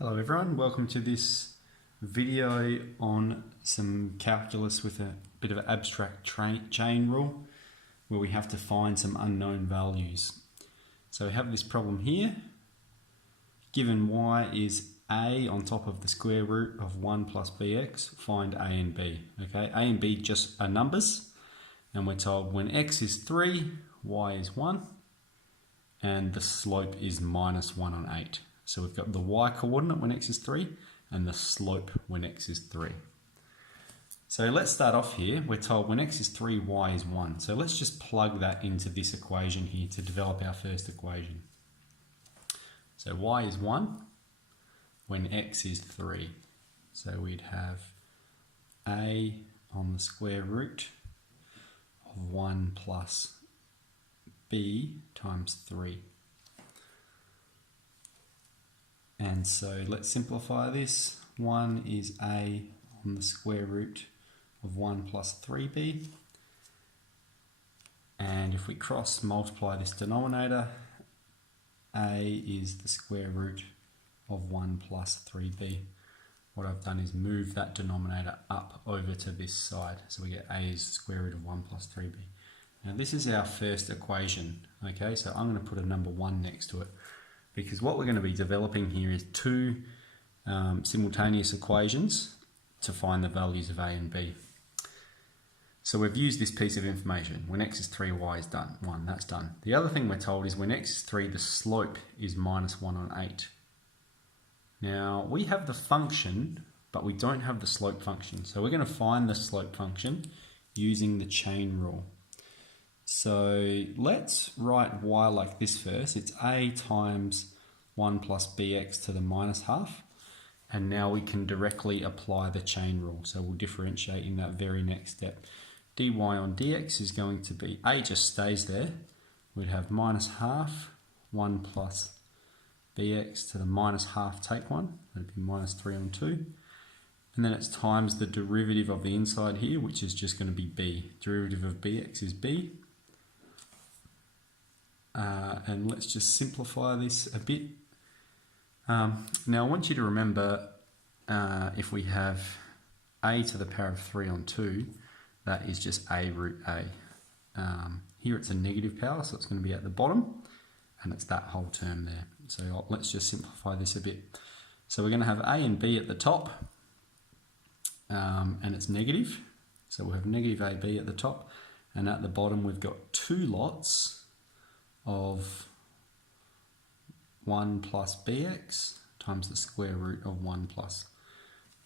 Hello everyone, welcome to this video on some calculus with a bit of an abstract chain rule where we have to find some unknown values. So we have this problem here. Given y is a on top of the square root of 1 plus bx, find a and b. Okay, a and b just are numbers, and we're told when x is 3, y is 1, and the slope is minus 1 on 8. So we've got the y coordinate when x is 3 and the slope when x is 3. So let's start off here. We're told when x is 3, y is 1. So let's just plug that into this equation here to develop our first equation. So y is 1 when x is 3. So we'd have a on the square root of 1 plus b times 3. And so let's simplify this. 1 is a on the square root of 1 plus 3b. And if we cross multiply this denominator, a is the square root of 1 plus 3b. What I've done is move that denominator up over to this side. So we get a is the square root of 1 plus 3b. Now this is our first equation. Okay, so I'm going to put a number 1 next to it, because what we're going to be developing here is two simultaneous equations to find the values of a and b. So we've used this piece of information. When x is 3, y is 1. That's done. The other thing we're told is when x is 3, the slope is minus 1 on 8. Now, we have the function, but we don't have the slope function. So we're going to find the slope function using the chain rule. So let's write y like this first. It's a times 1 plus bx to the minus half. And now we can directly apply the chain rule. So we'll differentiate in that very next step. dy on dx is going to be, a just stays there. We'd have minus half 1 plus bx to the minus half take 1. That'd be minus 3 on 2. And then it's times the derivative of the inside here, which is just going to be b. Derivative of bx is b. And let's just simplify this a bit. Now I want you to remember if we have a to the power of 3 on 2, that is just a root a. Here it's a negative power, so it's going to be at the bottom, and it's that whole term there. So let's just simplify this a bit. So we're going to have a and b at the top, and it's negative. So we'll have negative ab at the top, and at the bottom we've got two lots of 1 plus bx times the square root of 1 plus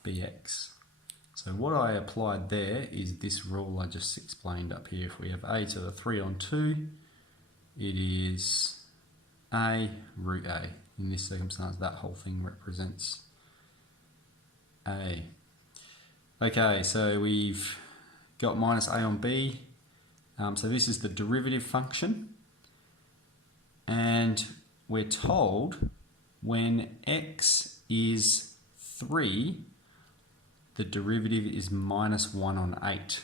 bx. So what I applied there is this rule I just explained up here. If we have a to the 3 on 2, it is a root a. In this circumstance, that whole thing represents a. Okay, so we've got minus a on b. So this is the derivative function. And we're told when x is 3, the derivative is minus 1 on 8.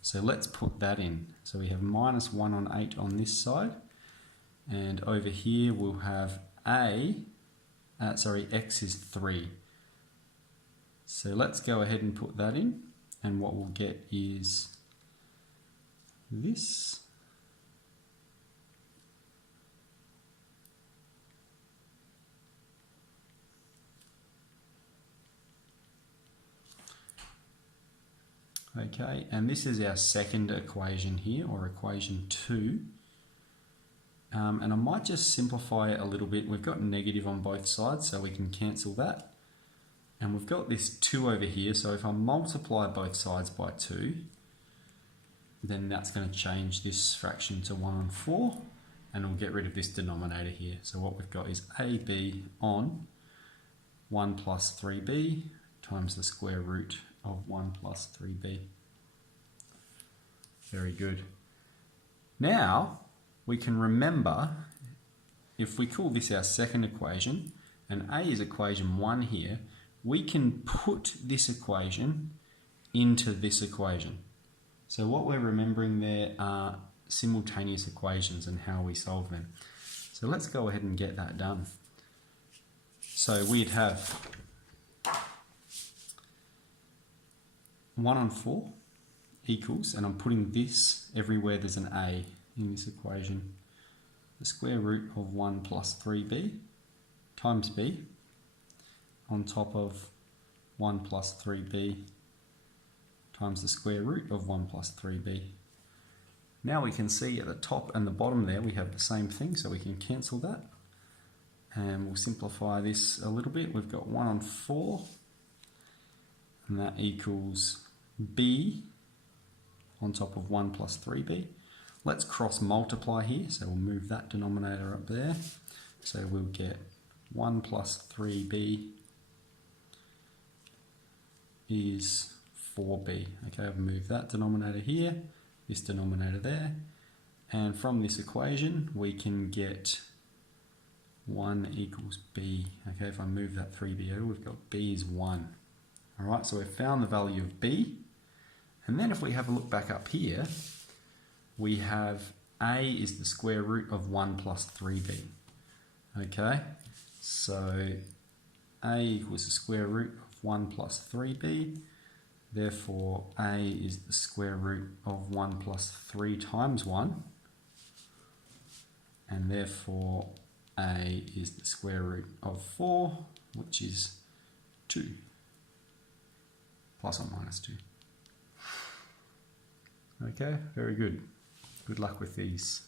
So let's put that in. So we have minus 1 on 8 on this side. And over here we'll have x is 3. So let's go ahead and put that in. And what we'll get is this. Okay, and this is our second equation here, or equation 2. And I might just simplify it a little bit. We've got negative on both sides, so we can cancel that. And we've got this 2 over here, so if I multiply both sides by 2, then that's going to change this fraction to 1 on 4, and we'll get rid of this denominator here. So what we've got is ab on 1 plus 3b times the square root of 1 plus 3b. Very good. Now we can remember, if we call this our second equation, and a is equation 1 here, we can put this equation into this equation. So what we're remembering there are simultaneous equations and how we solve them. So let's go ahead and get that done. So we'd have 1 on 4 equals, and I'm putting this everywhere there's an a in this equation, the square root of 1 plus 3b times b on top of 1 plus 3b times the square root of 1 plus 3b. Now we can see at the top and the bottom there we have the same thing, so we can cancel that. And we'll simplify this a little bit. We've got 1 on 4, and that equals b on top of 1 plus 3b. Let's cross multiply here, so we'll move that denominator up there. So we'll get 1 plus 3b is 4b. Okay, I've moved that denominator here, this denominator there, and from this equation we can get 1 equals b. Okay, if I move that 3b over, we've got b is 1. Alright, so we've found the value of b, and then if we have a look back up here, we have a is the square root of 1 plus 3b. Okay, so a equals the square root of 1 plus 3b, therefore a is the square root of 1 plus 3 times 1, and therefore a is the square root of 4, which is 2, plus or minus 2. Okay, very good. Good luck with these.